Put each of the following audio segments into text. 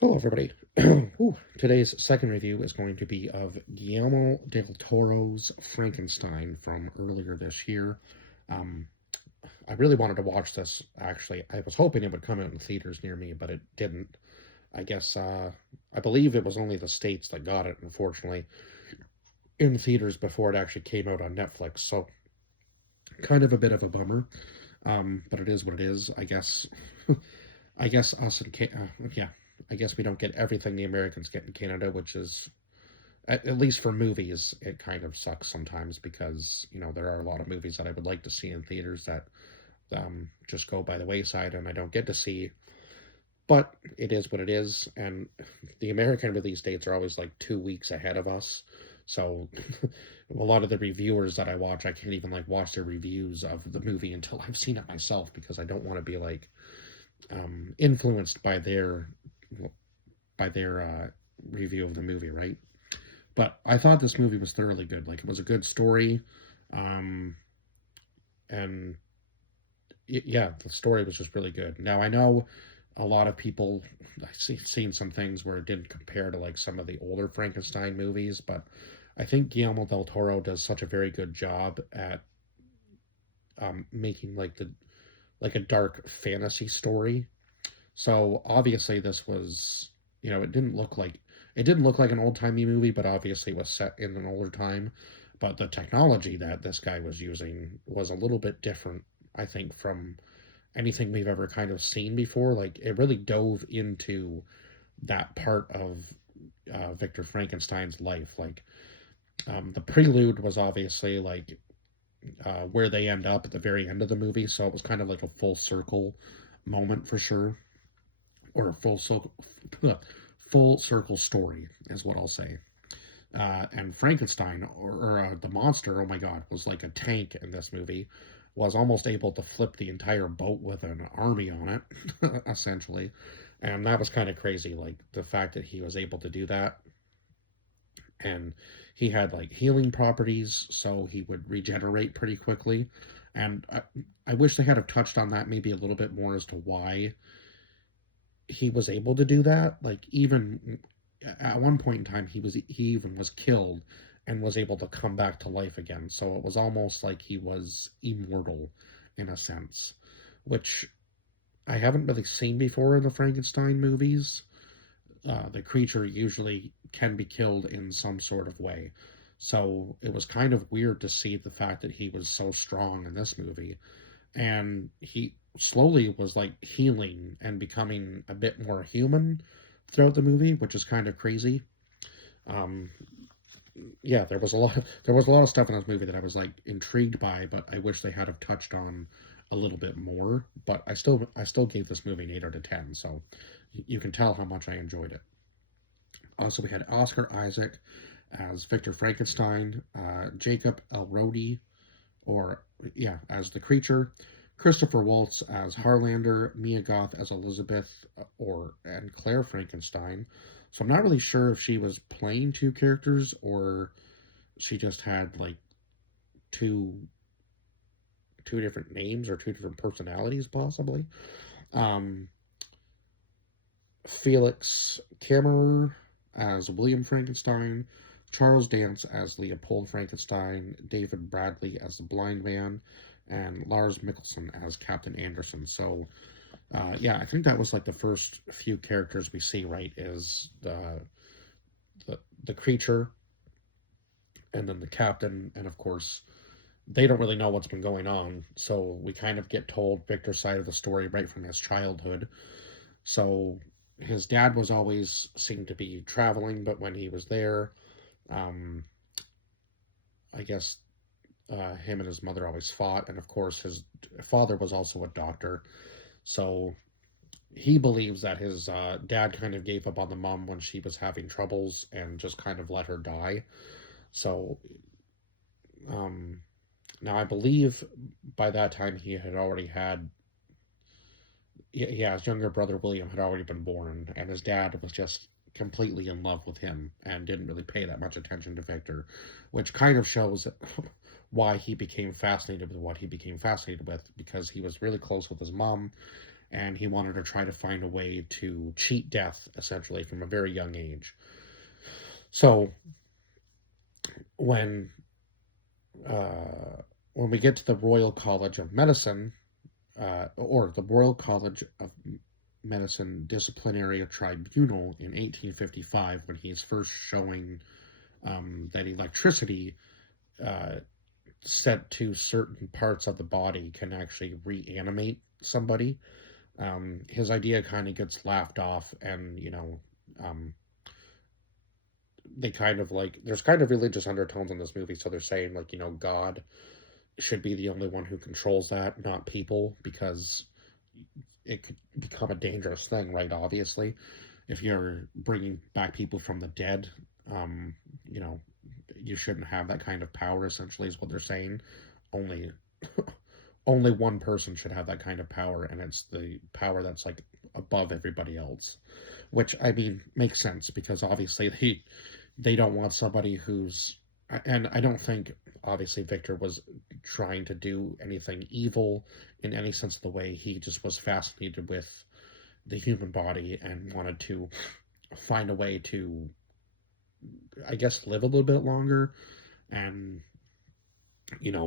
Hello, everybody. Today's second review is going to be of Guillermo del Toro's Frankenstein from earlier this year. Um, I really wanted to watch this, actually. I was hoping it would come out in theaters near me, but it didn't. I guess, I believe it was only the States that got it, unfortunately, in theaters before it actually came out on Netflix. So, kind of a bit of a bummer, but it is what it is, I guess. I guess us in yeah, I guess we don't get everything the Americans get in Canada, which is at least for movies, it kind of sucks sometimes because there are a lot of movies that I would like to see in theaters that just go by the wayside and I don't get to see. But it is what it is, and the American release dates are always like 2 weeks ahead of us. So a lot of the reviewers that I watch, I can't even like watch their reviews of the movie until I've seen it myself because I don't want to be like influenced by their review of the movie, right? But I thought this movie was thoroughly good. Like it was a good story, um, and yeah, the story was just really good. Now I know a lot of people seen some things where it didn't compare to like some of the older Frankenstein movies, but I think Guillermo del Toro does such a very good job at making like a dark fantasy story. So obviously this was, it didn't look like an old timey movie, but obviously it was set in an older time. But the technology that this guy was using was a little bit different, I think, from anything we've ever kind of seen before. Like it really dove into that part of Victor Frankenstein's life. Like the prelude was obviously like where they end up at the very end of the movie, so it was kind of like a full circle moment for sure, or a full circle story is what I'll say. And Frankenstein, or the monster, oh my god, was like a tank in this movie. Was almost able to flip the entire boat with an army on it, essentially. And that was kind of crazy, like the fact that he was able to do that. And he had like healing properties, so he would regenerate pretty quickly. And I wish they had have touched on that maybe a little bit more as to why he was able to do that. Like even at one point in time, he even was killed and was able to come back to life again. So it was almost like he was immortal in a sense, which I haven't really seen before in the Frankenstein movies. The creature usually can be killed in some sort of way. So it was kind of weird to see the fact that he was so strong in this movie, and he slowly was like healing and becoming a bit more human throughout the movie, which is kind of crazy. Um, yeah, there was a lot of stuff in this movie that I was like intrigued by, but I wish they had have touched on a little bit more. But I still gave this movie an 8 out of 10, so you can tell how much I enjoyed it. Also, we had Oscar Isaac as Victor Frankenstein, Jacob Elrodi, or yeah, as the creature, Christopher Waltz as Harlander, Mia Goth as Elizabeth, and Claire Frankenstein. So I'm not really sure if she was playing two characters or she just had like two two different names or two different personalities, possibly. Um, Felix Kammerer as William Frankenstein, Charles Dance as Leopold Frankenstein, David Bradley as the Blind Man, and Lars Mikkelsen as Captain Anderson. So, yeah, I think that was like the first few characters we see. Right, is the creature, and then the captain, and of course they don't really know what's been going on. So we kind of get told Victor's side of the story right from his childhood. So his dad was always seen to be traveling, but when he was there, um, I guess him and his mother always fought, and of course his father was also a doctor. So he believes that his dad kind of gave up on the mom when she was having troubles and just kind of let her die. So um, now I believe by that time he had already had, yeah, his younger brother William had already been born, and his dad was just completely in love with him and didn't really pay that much attention to Victor, which kind of shows why he became fascinated with what he became fascinated with, because he was really close with his mom, and he wanted to try to find a way to cheat death, essentially, from a very young age. So when when we get to the Royal College of Medicine, or the Royal College of Medicine Disciplinary Tribunal in 1855, when he's first showing that electricity uh, set to certain parts of the body can actually reanimate somebody. His idea kind of gets laughed off, and um, they kind of like there's kind of religious undertones in this movie, so they're saying like God should be the only one who controls that, not people, because it could become a dangerous thing, right? Obviously, if you're bringing back people from the dead, um, you know, you shouldn't have that kind of power. Essentially, is what they're saying. Only, only one person should have that kind of power, and it's the power that's like above everybody else. Which I mean makes sense because obviously they don't want somebody who's, and I don't think obviously Victor was trying to do anything evil in any sense of the way. He just was fascinated with the human body and wanted to find a way to, I guess, live a little bit longer and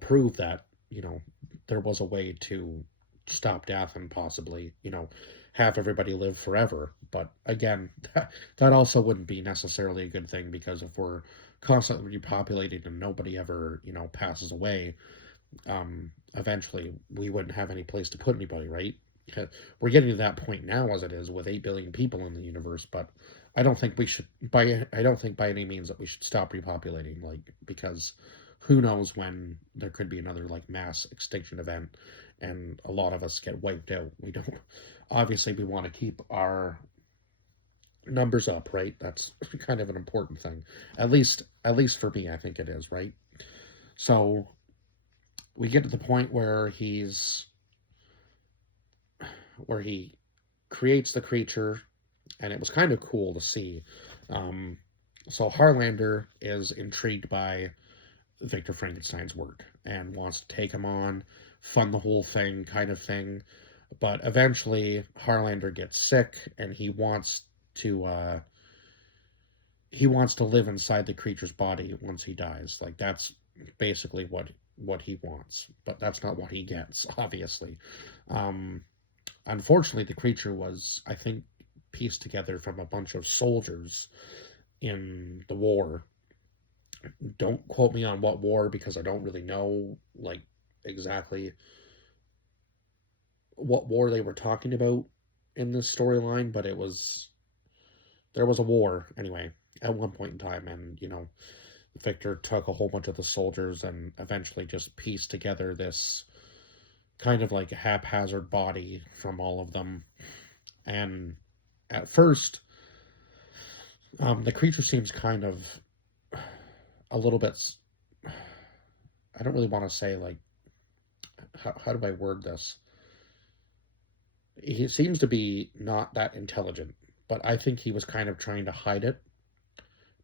prove that there was a way to stop death and possibly have everybody live forever. But again, that also wouldn't be necessarily a good thing, because if we're constantly repopulating and nobody ever passes away, eventually we wouldn't have any place to put anybody, right? We're getting to that point now as it is with 8 billion people in the universe, but I don't think by any means that we should stop repopulating, like, because who knows when there could be another like mass extinction event and a lot of us get wiped out. We don't Obviously we want to keep our numbers up, right? That's kind of an important thing. At least for me, I think it is, right? So we get to the point where he creates the creature, and it was kind of cool to see. Um, so Harlander is intrigued by Victor Frankenstein's work and wants to take him on, fund the whole thing, kind of thing. But eventually, Harlander gets sick, and he wants to live inside the creature's body once he dies. Like, that's basically what he wants, but that's not what he gets, obviously. Um, Unfortunately, the creature was, I think, pieced together from a bunch of soldiers in the war. Don't quote me on what war, because I don't really know like exactly what war they were talking about in this storyline, but there was a war anyway at one point in time, and Victor took a whole bunch of the soldiers and eventually just pieced together this kind of like a haphazard body from all of them. And at first, the creature seems kind of a little bit. I don't really want to say like how do I word this? He seems to be not that intelligent, but I think he was kind of trying to hide it,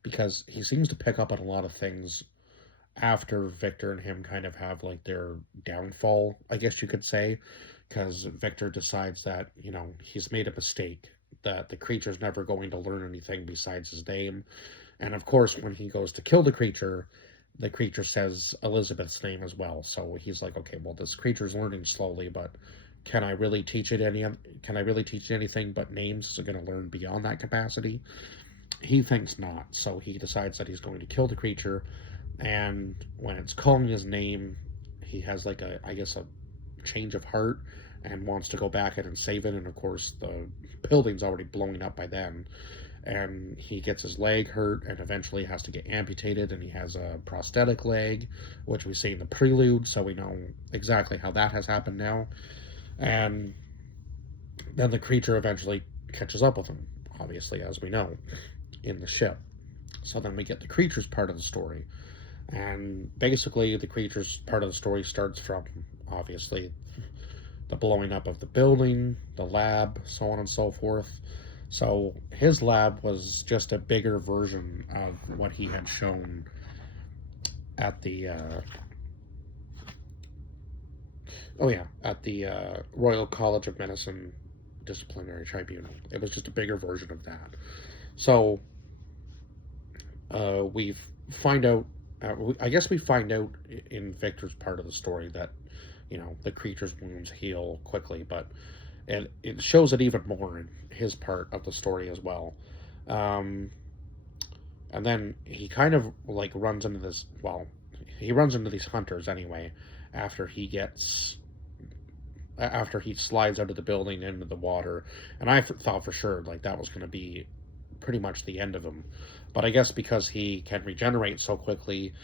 because he seems to pick up on a lot of things after Victor and him kind of have like their downfall, I guess you could say, because Victor decides that, he's made a mistake, that the creature's never going to learn anything besides his name. And of course, when he goes to kill the creature says Elizabeth's name as well. So he's like, okay, well, this creature's learning slowly, but can I really teach it anything but names? Is it going to learn beyond that capacity? He thinks not, so he decides that he's going to kill the creature. And when it's calling his name, he has like I guess a change of heart and wants to go back in and save it. And of course, the building's already blowing up by then, and he gets his leg hurt and eventually has to get amputated, and he has a prosthetic leg, which we see in the prelude, so we know exactly how that has happened now. And then the creature eventually catches up with him, obviously, as we know, in the ship. So then we get the creature's part of the story. And basically, the creature's part of the story starts from, obviously, the blowing up of the building, the lab, so on and so forth. So his lab was just a bigger version of what he had shown at the Royal College of Medicine disciplinary tribunal. It was just a bigger version of that. So we find out. I guess we find out in Victor's part of the story that the creature's wounds heal quickly, but it shows it even more in his part of the story as well. Um, and then he kind of like runs into this. Well, he runs into these hunters anyway after he gets after he slides out of the building into the water, and I thought for sure like that was going to be pretty much the end of him. But I guess because he can regenerate so quickly,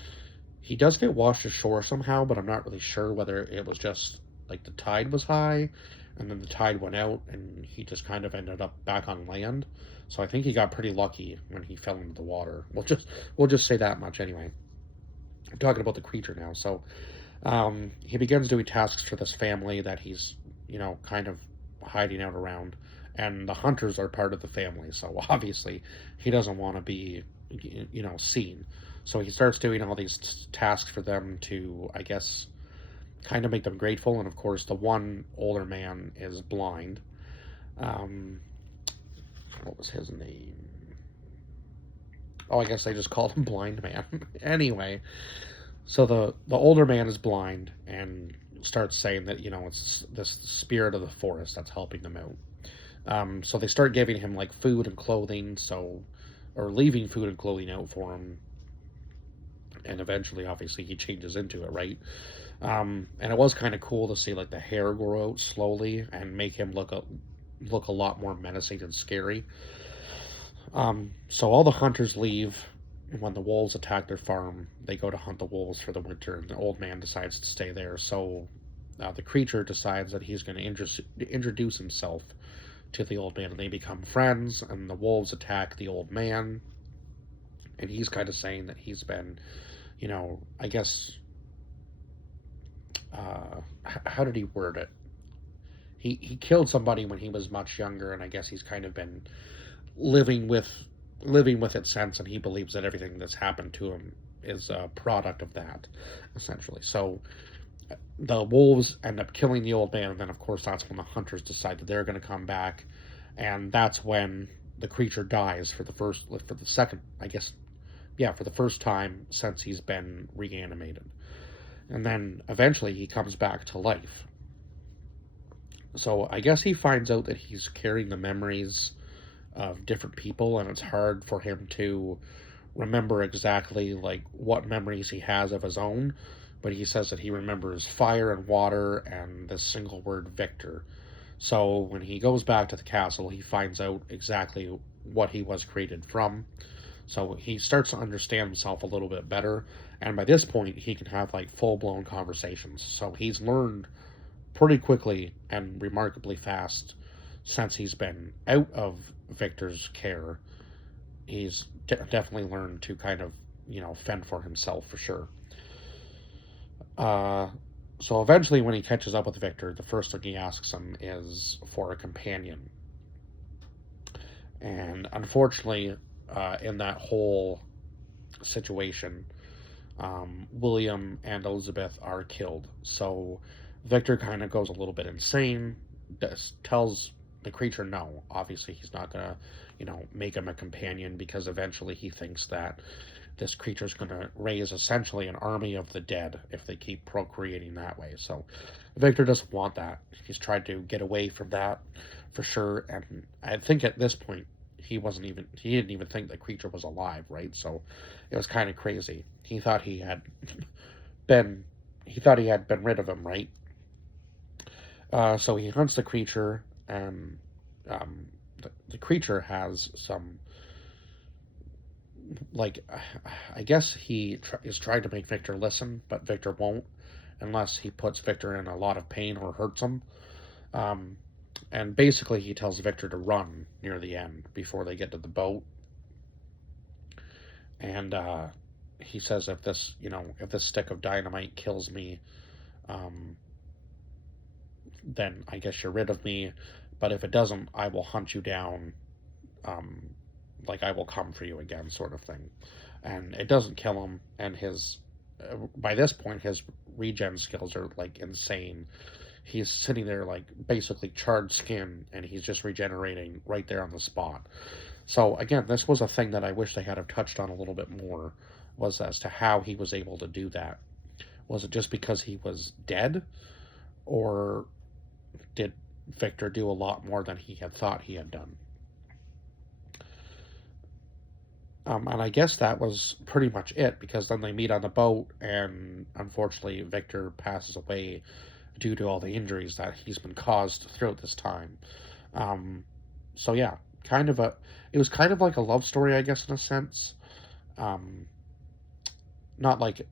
he does get washed ashore somehow, but I'm not really sure whether it was just like the tide was high and then the tide went out and he just kind of ended up back on land. So I think he got pretty lucky when he fell into the water. We'll just say that much anyway. I'm talking about the creature now. So he begins doing tasks for this family that he's, kind of hiding out around. And the hunters are part of the family, so obviously he doesn't want to be, seen. So he starts doing all these tasks for them to, I guess, kind of make them grateful. And of course, the one older man is blind. Um, what was his name? Oh, I guess they just called him Blind Man. Anyway, so the older man is blind and starts saying that it's this spirit of the forest that's helping them out. So they start giving him like food and clothing, or leaving food and clothing out for him, and eventually, obviously, he changes into it, right? And it was kind of cool to see like the hair grow out slowly and make him look a lot more menacing and scary. So all the hunters leave. When the wolves attack their farm, they go to hunt the wolves for the winter, and the old man decides to stay there. So the creature decides that he's going to introduce himself to the old man, and they become friends. And the wolves attack the old man, and he's kind of saying that he's been, I guess, how did he word it? He killed somebody when he was much younger, and I guess he's kind of been living with living with it since, and he believes that everything that's happened to him is a product of that, essentially. So the wolves end up killing the old man, and then of course that's when the hunters decide that they're going to come back, and that's when the creature dies for the second, I guess, yeah, for the first time since he's been reanimated, and then eventually he comes back to life. So I guess he finds out that he's carrying the memories of different people, and it's hard for him to remember exactly like what memories he has of his own, but he says that he remembers fire and water and the single word Victor. So when he goes back to the castle, he finds out exactly what he was created from. So he starts to understand himself a little bit better, and by this point he can have like full-blown conversations. So he's learned pretty quickly and remarkably fast since he's been out of Victor's care. He's definitely learned to kind of, fend for himself for sure. Uh, so eventually, when he catches up with Victor, the first thing he asks him is for a companion. And unfortunately, in that whole situation, William and Elizabeth are killed. So Victor kind of goes a little bit insane, tells the creature no. Obviously, he's not going to, make him a companion, because eventually he thinks that this creature is going to raise essentially an army of the dead if they keep procreating that way. So Victor doesn't want that. He's tried to get away from that for sure. And I think at this point, he didn't even think the creature was alive, right? So it was kind of crazy. Been, he thought he had been rid of him, right? So he hunts the creature, and the creature has some, like, I guess he is trying to make Victor listen, but Victor won't unless he puts Victor in a lot of pain or hurts him. Um, and basically, he tells Victor to run near the end before they get to the boat. And he says, if this stick of dynamite kills me, um, then I guess you're rid of me. But if it doesn't, I will hunt you down. Like I will come for you again, sort of thing. And it doesn't kill him. And by this point, his regen skills are like insane. he's sitting there like basically charred skin, and he's just regenerating right there on the spot. So again, this was a thing that I wish they had have touched on a little bit more, was as to how he was able to do that. Was it just because he was dead, or did Victor do a lot more than he had thought he had done? And I guess that was pretty much it, because then they meet on the boat, and unfortunately, Victor passes away due to all the injuries that he's been caused throughout this time. Um, so yeah, kind of a, it was kind of like a love story, I guess, in a sense. Um, not like,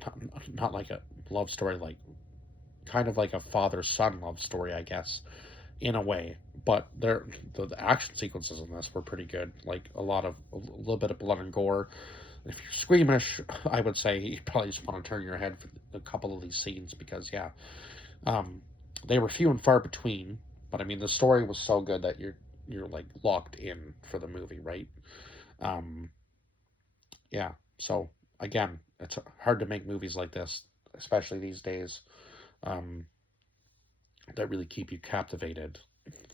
not, not like a love story, like kind of like a father son love story, I guess, in a way. But the action sequences in this were pretty good. Like a little bit of blood and gore. If you're squeamish, I would say you probably just want to turn your head for a couple of these scenes, because yeah, um, they were few and far between. But I mean, the story was so good that you're like locked in for the movie, right? Um, yeah. So again, it's hard to make movies like this, especially these days, um, that really keep you captivated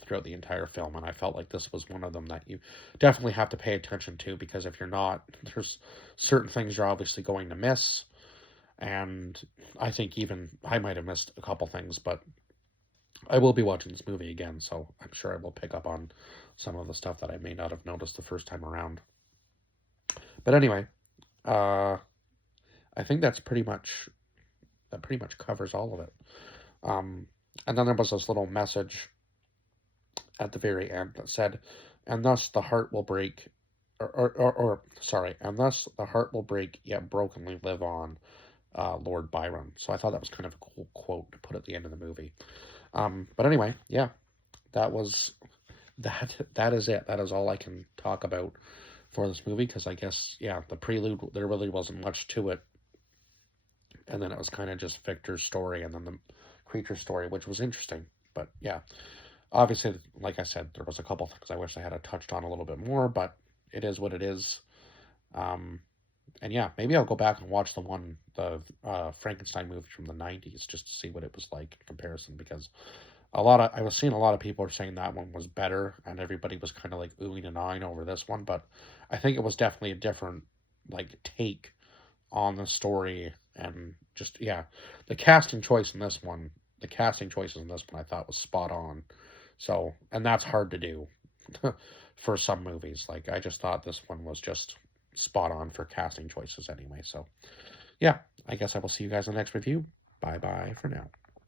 throughout the entire film. And I felt like this was one of them that you definitely have to pay attention to, because if you're not, there's certain things you're obviously going to miss. And I think even I might have missed a couple things, but I will be watching this movie again, so I'm sure I will pick up on some of the stuff that I may not have noticed the first time around. But anyway, uh, I think that pretty much covers all of it. Um, and then there was this little message at the very end that said, "And thus the heart will break, or sorry, and thus the heart will break, yet brokenly live on." Lord Byron. So I thought that was kind of a cool quote to put at the end of the movie. But anyway, yeah, that was that. That is it. That is all I can talk about for this movie, because I guess, yeah, the prelude, there really wasn't much to it, and then it was kind of just Victor's story and then the creature story, which was interesting. But yeah, obviously, like I said, there was a couple things I wish I had touched on a little bit more, but it is what it is. Um, and yeah, maybe I'll go back and watch the Frankenstein movie from the '90s, just to see what it was like in comparison, because I was seeing a lot of people are saying that one was better, and everybody was kind of like oohing and ahhing over this one, but I think it was definitely a different like take on the story. And just, yeah, the casting choice in this one, the casting choices in this one I thought was spot on. So, and that's hard to do for some movies. Like, I just thought this one was just spot on for casting choices anyway. So yeah, I guess I will see you guys in the next review. Bye bye for now.